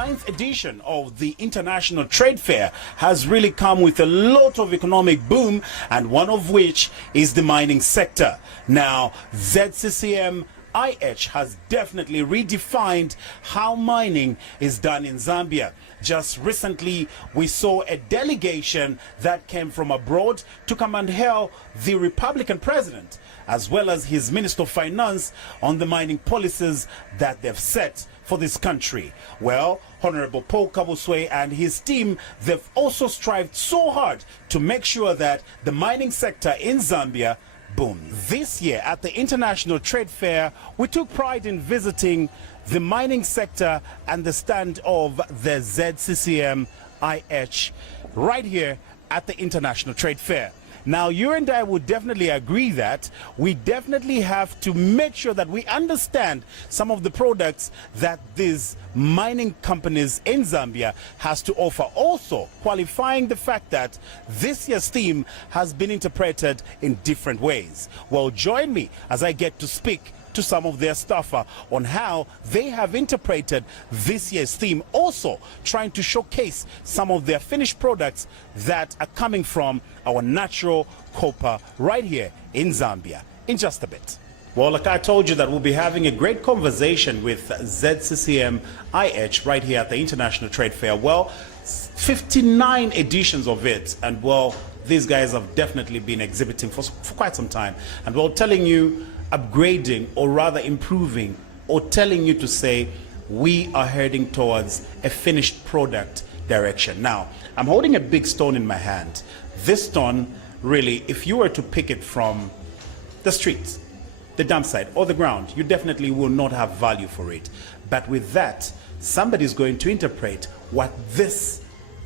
59th edition of the International Trade Fair has really come with a lot of economic boom, and one of which is the mining sector. Now, ZCCHI has definitely redefined how mining is done in Zambia. Just recently, we saw a delegation that came from abroad to come and hail the Republican president, as well as his Minister of Finance, on the mining policies that they've set for this country. Well, Honorable Paul Kabuswe and his team, they've also strived so hard to make sure that the mining sector in Zambia booms. This year at the International Trade Fair, we took pride in visiting the mining sector and the stand of the ZCCHI right here at the International Trade Fair. Now, you and I would definitely agree that we definitely have to make sure that we understand some of the products that these mining companies in Zambia has to offer. Also, qualifying the fact that this year's theme has been interpreted in different ways. Well, join me as I get to speak to some of their staff on how they have interpreted this year's theme, also trying to showcase some of their finished products that are coming from our natural copper right here in Zambia in just a bit. Well, like I told you, that we'll be having a great conversation with ZCCHI right here at the International Trade Fair. Well, 59 editions of it, and well, these guys have definitely been exhibiting for quite some time, and we're telling you, upgrading, or rather improving, or telling you to say we are heading towards a finished product direction. Now, I'm holding a big stone in my hand. This stone, really, if you were to pick it from the streets, the dump site, or the ground, you definitely will not have value for it. But with that, somebody's going to interpret what this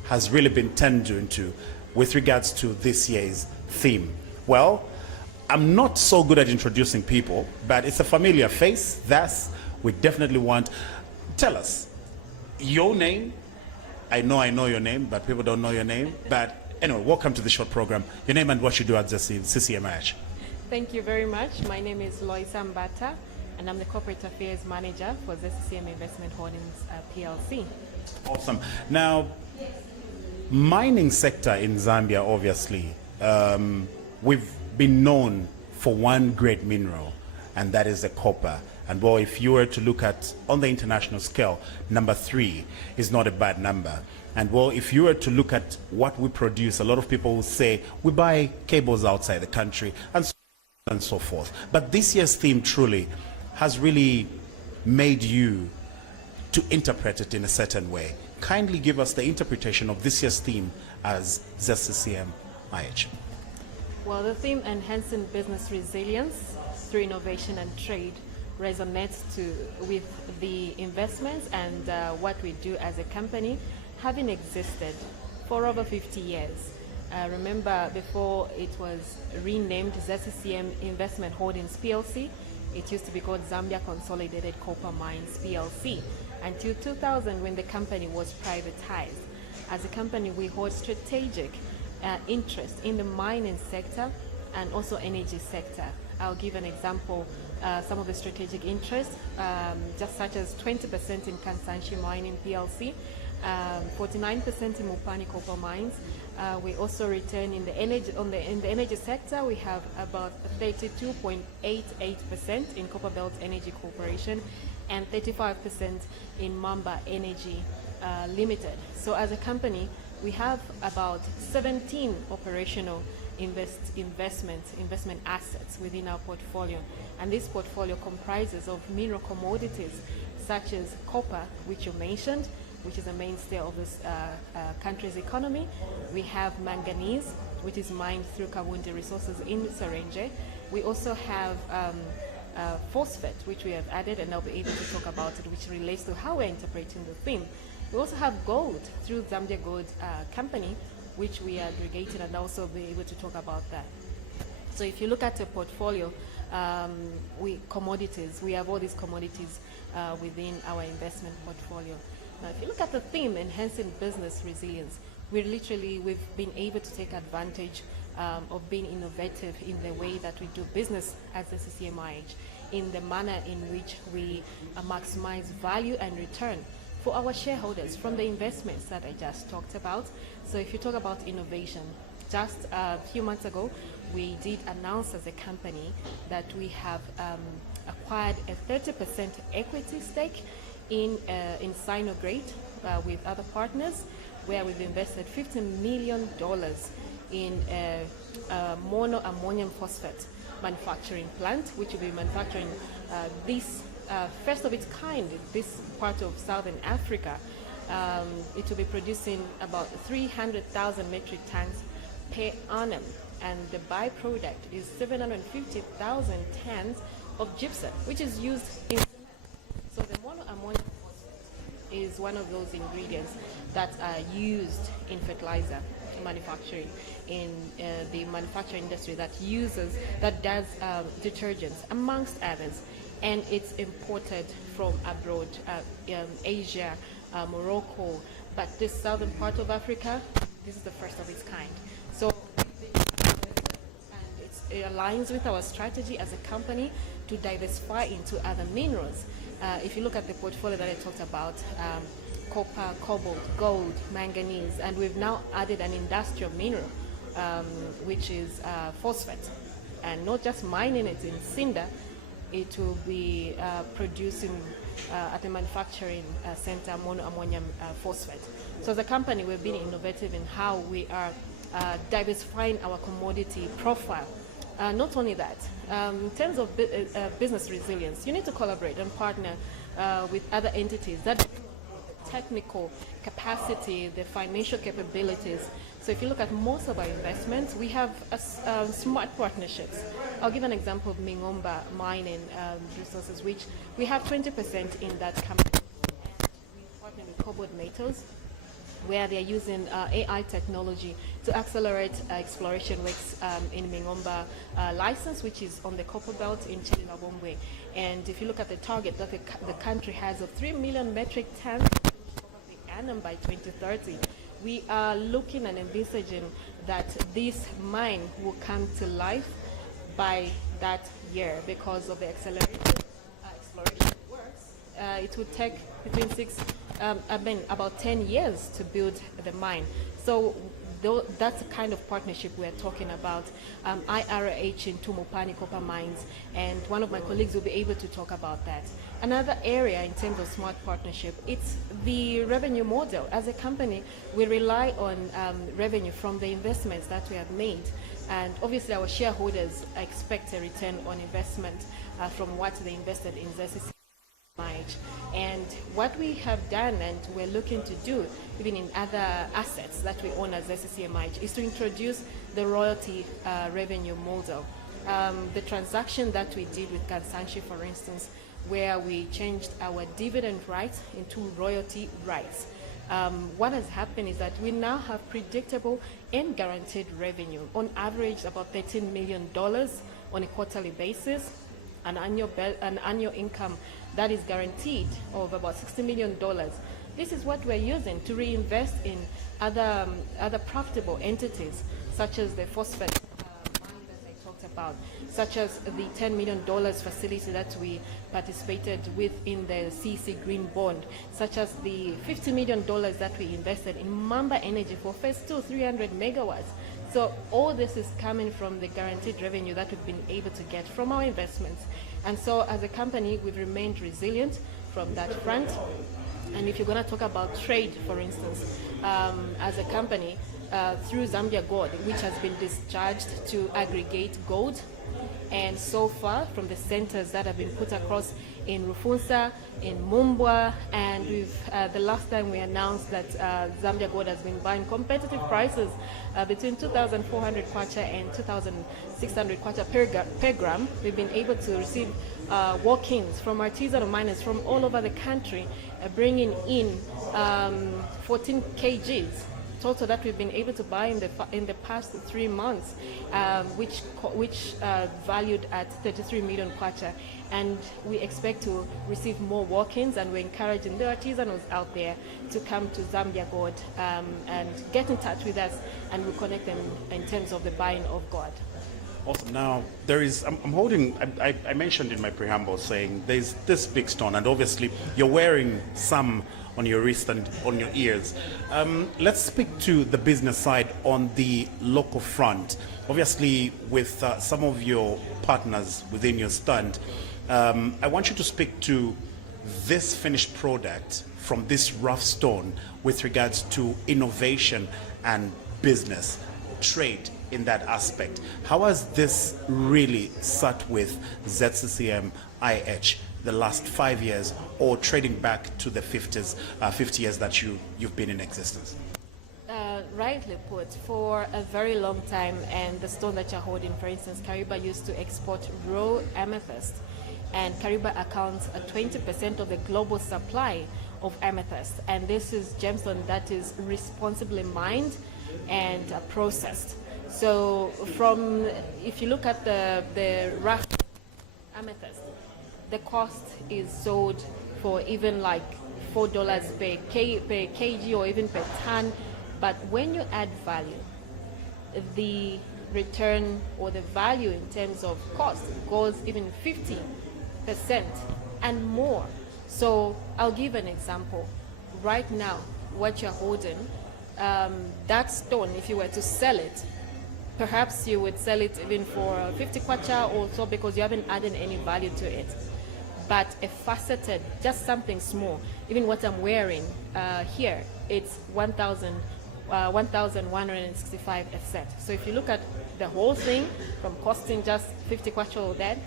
has really been turned into with regards to this year's theme. Well, I'm not so good at introducing people, but it's a familiar face. Thus, we definitely want. Tell us your name. I know your name, but people don't know your name. But anyway, welcome to the short program. Your name and what you do at ZCCHI. Thank you very much. My name is Loisa Mbata, and I'm the Corporate Affairs Manager for ZCCHI Investment Holdings PLC. Awesome. Now, mining sector in Zambia, obviously, we've been known for one great mineral, and that is the copper. And well, if you were to look at on the international scale, number 3 is not a bad number. And well, if you were to look at what we produce, a lot of people will say we buy cables outside the country and so forth. But this year's theme truly has really made you to interpret it in a certain way. Kindly give us the interpretation of this year's theme as ZCCHI. Well, the theme enhancing business resilience through innovation and trade resonates with the investments and what we do as a company, having existed for over 50 years. Remember, before it was renamed ZCCHI Investment Holdings PLC, it used to be called Zambia Consolidated Copper Mines PLC until 2000, when the company was privatized. As a company, we hold strategic interest in the mining sector and also energy sector. I'll give an example. Some of the strategic interests, just such as 20% in Kansanshi Mining PLC, 49% in Mupani Copper Mines. We also return in the energy sector. We have about 32.88% in Copperbelt Energy Corporation and 35% in Mamba Energy Limited. So as a company, we have about 17 operational investment assets within our portfolio, and this portfolio comprises of mineral commodities such as copper, which you mentioned, which is a mainstay of this country's economy. We have manganese, which is mined through Kabundi Resources in Serenge. We also have phosphate, which we have added, and I'll be able to talk about it, which relates to how we're interpreting the theme. We also have gold through Zambia Gold Company, which we are aggregating, and also be able to talk about that. So if you look at the portfolio, we have all these commodities within our investment portfolio. Now, if you look at the theme, enhancing business resilience, we've been able to take advantage of being innovative in the way that we do business as the ZCCHI, in the manner in which we maximize value and return for our shareholders from the investments that I just talked about. So if you talk about innovation, just a few months ago, we did announce as a company that we have acquired a 30% equity stake in Sinograde with other partners, where we've invested $50 million in a monoammonium phosphate manufacturing plant, which will be manufacturing this first of its kind in this part of Southern Africa. It will be producing about 300,000 metric tons per annum, and the byproduct is 750,000 tons of gypsum, which is used in cement. So the monoammonium phosphate is one of those ingredients that are used in fertilizer manufacturing, in the manufacturing industry that does detergents, amongst others, and it's imported from abroad, Asia, Morocco, but this southern part of Africa, this is the first of its kind. So it aligns with our strategy as a company to diversify into other minerals. If you look at the portfolio that I talked about, copper, cobalt, gold, manganese, and we've now added an industrial mineral, which is phosphate, and not just mining it in cinder. It will be producing at a manufacturing center monoammonium phosphate. So as a company, we've been innovative in how we are diversifying our commodity profile. Not only that, in terms of business resilience, you need to collaborate and partner with other entities that technical capacity, the financial capabilities. So if you look at most of our investments, we have smart partnerships. I'll give an example of Mingomba Mining Resources, which we have 20% in that company. And we partner with Cobalt Metals, where they're using AI technology to accelerate exploration works in Mingomba license, which is on the copper belt in Chililabombwe. And if you look at the target that the country has of 3 million metric tons annum by 2030, we are looking and envisaging that this mine will come to life by that year because of the accelerated exploration works. It would take between about 10 years to build the mine. So that's the kind of partnership we're talking about. IRH in Tumupani copper mines, and one of my colleagues will be able to talk about that. Another area in terms of smart partnership, it's the revenue model. As a company, we rely on revenue from the investments that we have made, and obviously our shareholders expect a return on investment from what they invested in ZCCHI. And what we have done and we're looking to do, even in other assets that we own as ZCCHI, is to introduce the royalty revenue model. The transaction that we did with Kansanshi, for instance, where we changed our dividend rights into royalty rights. What has happened is that we now have predictable and guaranteed revenue, on average about $13 million on a quarterly basis, an annual income that is guaranteed of about $60 million. This is what we're using to reinvest in other profitable entities, such as the phosphate mine that I talked about, such as the $10 million facility that we participated with in the CC Green Bond, such as the $50 million that we invested in Mamba Energy for phase 2, 300 megawatts. So all this is coming from the guaranteed revenue that we've been able to get from our investments. And so as a company, we've remained resilient from that front. And if you're going to talk about trade, for instance, as a company, through Zambia Gold, which has been discharged to aggregate gold, and so far from the centers that have been put across in Rufunsa, in Mumbwa, and the last time we announced that Zambia Gold has been buying competitive prices between 2,400 kwacha and 2,600 kwacha per gram. We've been able to receive walk-ins from artisanal miners from all over the country, bringing in 14 kgs total that we've been able to buy in the past 3 months, which valued at 33 million kwacha, and we expect to receive more walk-ins, and we're encouraging the artisanals out there to come to Zambia Gold and get in touch with us, and we'll connect them in terms of the buying of gold. Awesome. Now, I'm holding, I mentioned in my preamble saying there's this big stone, and obviously you're wearing some on your wrist and on your ears. Let's speak to the business side on the local front. Obviously, with some of your partners within your stand, I want you to speak to this finished product from this rough stone with regards to innovation and business, trade in that aspect. How has this really sat with ZCCHI the last 5 years, or trading back to the 50 years that you've been in existence? Rightly put, for a very long time, and the stone that you're holding, for instance, Kariba used to export raw amethyst, and Kariba accounts at 20% of the global supply of amethyst, and this is gemstone that is responsibly mined and processed. So if you look at the rough amethyst, the cost is sold for even like $4 per kg or even per ton. But when you add value, the return or the value in terms of cost goes even 50% and more. So I'll give an example. Right now, what you're holding, that stone, if you were to sell it, perhaps you would sell it even for 50 kwacha or so, because you haven't added any value to it. But a faceted, just something small, even what I'm wearing here, it's 1,165 a set. So if you look at the whole thing, from costing just 50 kwacha or that,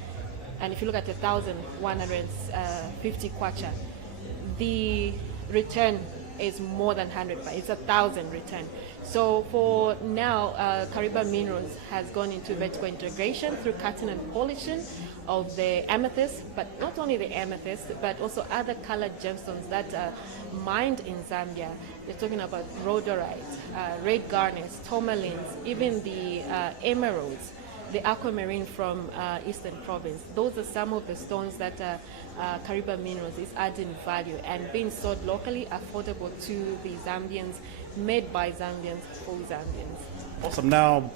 and if you look at 1,150 kwacha, the return is more than 100, but it's 1,000 return. So for now, Kariba Minerals has gone into vertical integration through cutting and polishing of the amethyst, but not only the amethyst, but also other colored gemstones that are mined in Zambia. We're talking about rhodorite, red garnets, tourmalines, even the emeralds, the aquamarine from Eastern Province. Those are some of the stones that Kariba Minerals is adding value and being sold locally, affordable to the Zambians, made by Zambians for Zambians. Awesome. Now,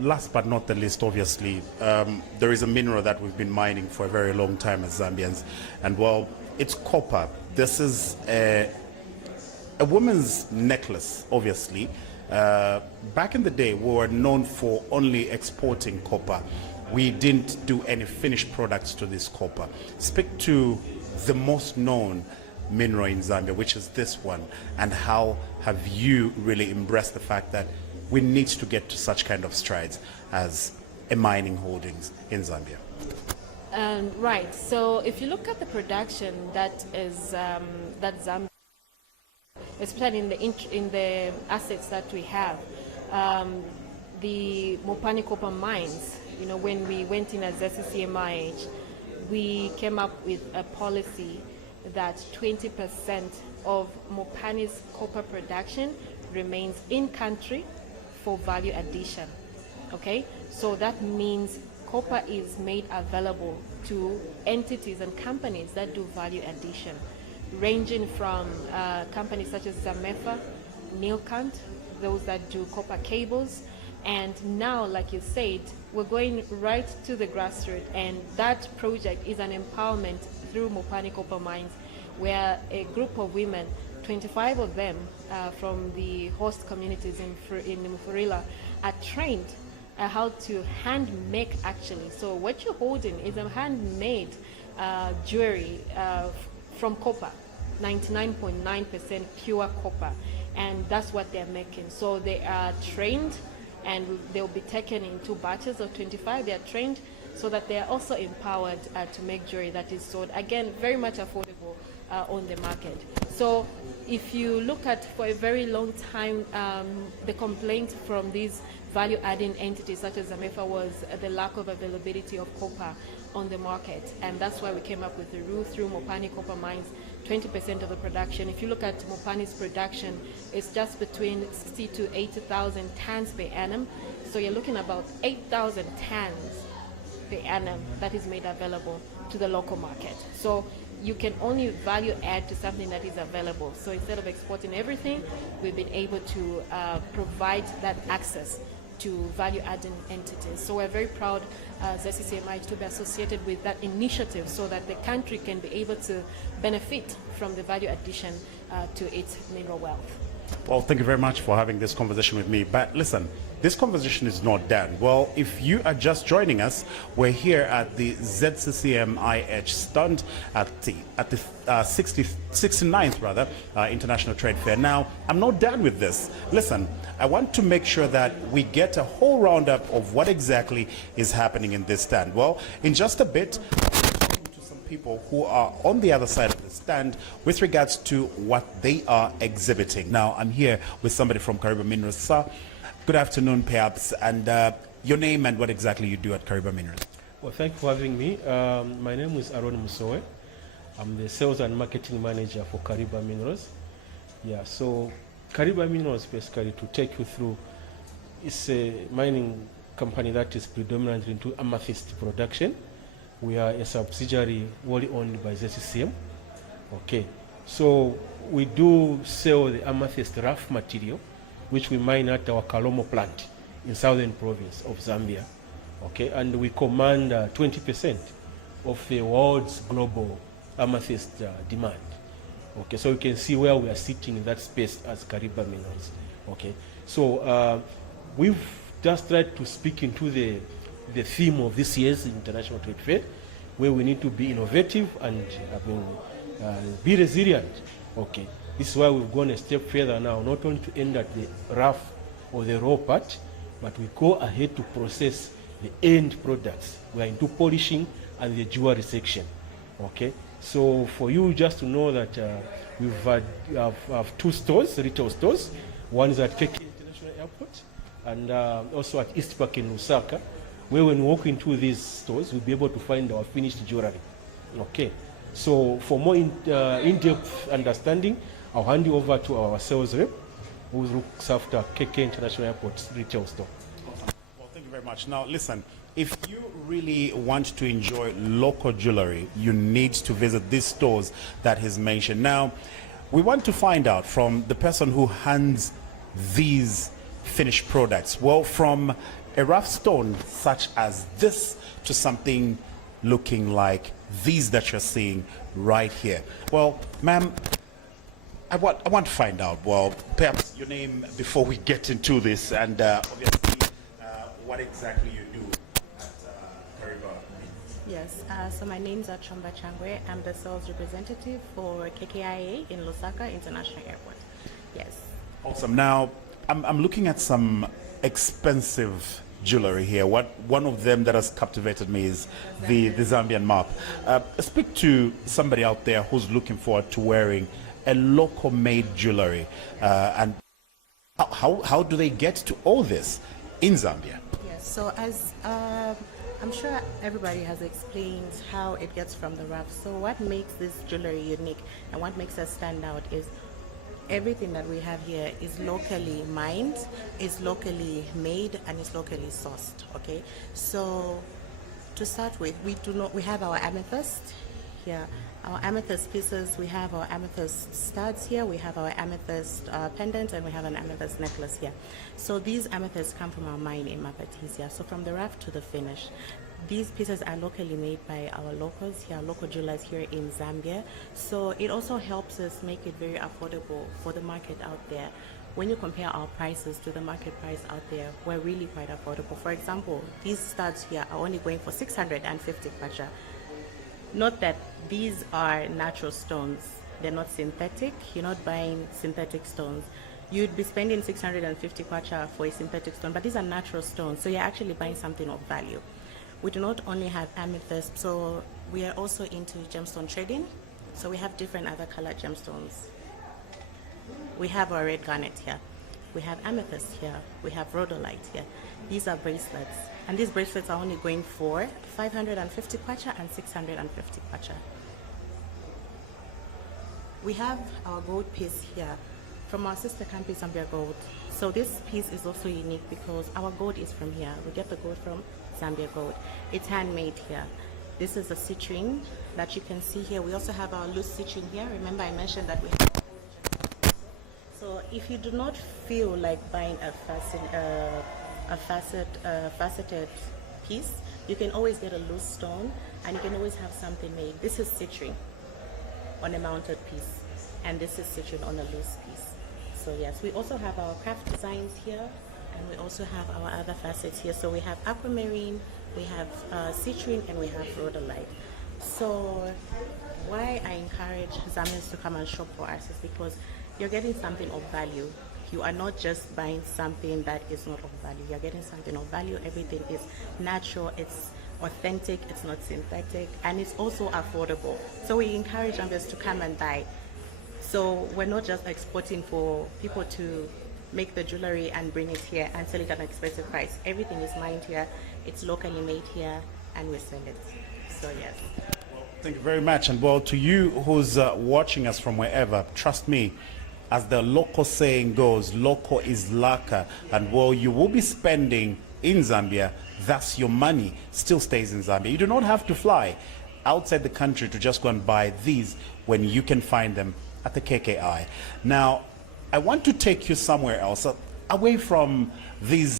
last but not the least, obviously, there is a mineral that we've been mining for a very long time as Zambians, and well, it's copper. This is a woman's necklace, obviously. Back in the day, we were known for only exporting copper. We didn't do any finished products to this copper. Speak to the most known mineral in Zambia, which is this one, and how have you really embraced the fact that we need to get to such kind of strides as a mining holdings in Zambia? Right. So if you look at the production that is that Zambia, especially in the assets that we have, the Mopani copper mines. You know, when we went in as ZCCHI, we came up with a policy that 20% of Mopani's copper production remains in country for value addition. Okay, so that means copper is made available to entities and companies that do value addition, ranging from companies such as Zamefa, Nilkant, those that do copper cables. And now, like you said, we're going right to the grassroots, and that project is an empowerment through Mopani Copper Mines, where a group of women, 25 of them from the host communities in Mufurila, are trained how to hand make actually. So what you're holding is a handmade jewelry from copper, 99.9% pure copper, and that's what they're making. So they are trained, and they'll be taken in 2 batches of 25. They are trained so that they are also empowered to make jewelry that is sold, again, very much affordable on the market. So if you look at, for a very long time, the complaint from these value-adding entities such as Zamefa was the lack of availability of copper on the market, and that's why we came up with the rule through Mopani Copper Mines, 20% of the production. If you look at Mopani's production, it's just between 60 to 80,000 tons per annum. So you're looking about 8,000 tons per annum that is made available to the local market. So you can only value add to something that is available. So instead of exporting everything, we've been able to provide that access to value-adding entities. So we're very proud as ZCCHI to be associated with that initiative so that the country can be able to benefit from the value addition to its mineral wealth. Well, thank you very much for having this conversation with me. But listen, this conversation is not done. Well, if you are just joining us, we're here at the ZCCMIH stand at the 69th International Trade Fair. Now, I'm not done with this. Listen, I want to make sure that we get a whole roundup of what exactly is happening in this stand. Well, in just a bit, people who are on the other side of the stand with regards to what they are exhibiting. Now, I'm here with somebody from Kariba Minerals. Sir, good afternoon, perhaps, and your name and what exactly you do at Kariba Minerals. Well, thank you for having me. My name is Aaron Musowe. I'm the Sales and Marketing Manager for Kariba Minerals. Yeah, so Kariba Minerals, basically, to take you through, is a mining company that is predominantly into amethyst production. We are a subsidiary wholly owned by ZCCM. Okay, so we do sell the amethyst rough material, which we mine at our Kalomo plant in southern province of Zambia. Okay, and we command 20% of the world's global amethyst demand. Okay, so you can see where we are sitting in that space as Kariba Minerals. Okay, so we've just tried to speak into the theme of this year's International Trade Fair, where we need to be innovative and be resilient. Okay, this is why we've gone a step further now, not only to end at the rough or the raw part, but we go ahead to process the end products. We are into polishing and the jewelry section. Okay, so for you just to know that we've have two stores, retail stores. One is at KK International Airport and also at East Park in Lusaka, where when we walk into these stores, we'll be able to find our finished jewelry. Okay, so for more in-depth understanding, I'll hand you over to our sales rep, who looks after KK International Airport's retail store. Well, thank you very much. Now, listen, if you really want to enjoy local jewelry, you need to visit these stores that he's mentioned. Now, we want to find out from the person who hands these finished products, well, from a rough stone such as this to something looking like these that you're seeing right here. Well, ma'am, I want to find out, well, perhaps your name before we get into this, and obviously what exactly you do at Kariba. Yes, so my name is Achomba Changwe. I'm the sales representative for KKIA in Lusaka International Airport. Yes. Awesome. Now, I'm looking at some expensive jewelry here. One of them that has captivated me is the Zambian map. Speak to somebody out there who's looking forward to wearing a local made jewelry, and how do they get to all this in Zambia? Yes, so as I'm sure everybody has explained how it gets from the rough. So what makes this jewelry unique and what makes us stand out is everything that we have here is locally mined, is locally made, and is locally sourced. Okay, so to start with, we have our amethyst here, our amethyst pieces. We have our amethyst studs here. We have our amethyst pendant, and we have an amethyst necklace here. So these amethysts come from our mine in Mapatisia. So from the rough to the finish. These pieces are locally made by our locals here, local jewelers here in Zambia. So it also helps us make it very affordable for the market out there. When you compare our prices to the market price out there, we're really quite affordable. For example, these studs here are only going for 650 kwacha. Note that these are natural stones. They're not synthetic. You're not buying synthetic stones. You'd be spending 650 kwacha for a synthetic stone, but these are natural stones. So you're actually buying something of value. We do not only have amethyst, so we are also into gemstone trading. So we have different other colored gemstones. We have our red garnet here. We have amethyst here. We have rhodolite here. These are bracelets. And these bracelets are only going for 550 kwacha and 650 kwacha. We have our gold piece here from our sister company Zambia Gold. So this piece is also unique because our gold is from here. We get the gold from Zambia Gold. It's handmade here. This is a citrine that you can see here. We also have our loose citrine here. Remember I mentioned that we have. So if you do not feel like buying a faceted piece. You can always get a loose stone, and you can always have something made. This is citrine on a mounted piece, and this is citrine on a loose piece. So yes, we also have our craft designs here, and we also have our other facets here. So we have aquamarine, we have citrine, and we have rhodolite. So why I encourage Zambians to come and shop for us is because you're getting something of value. You are not just buying something that is not of value. You're getting something of value. Everything is natural, it's authentic, it's not synthetic, and it's also affordable. So we encourage Zambians to come and buy. So we're not just exporting for people to make the jewelry and bring it here and sell it at an expensive price. Everything is mined here, it's locally made here, and we sell it. So yes. Thank you very much. And well, to you who's watching us from wherever, trust me, as the local saying goes, loco is laka. And well, you will be spending in Zambia, thus your money still stays in Zambia. You do not have to fly outside the country to just go and buy these when you can find them at the KKI. Now, I want to take you somewhere else, away from these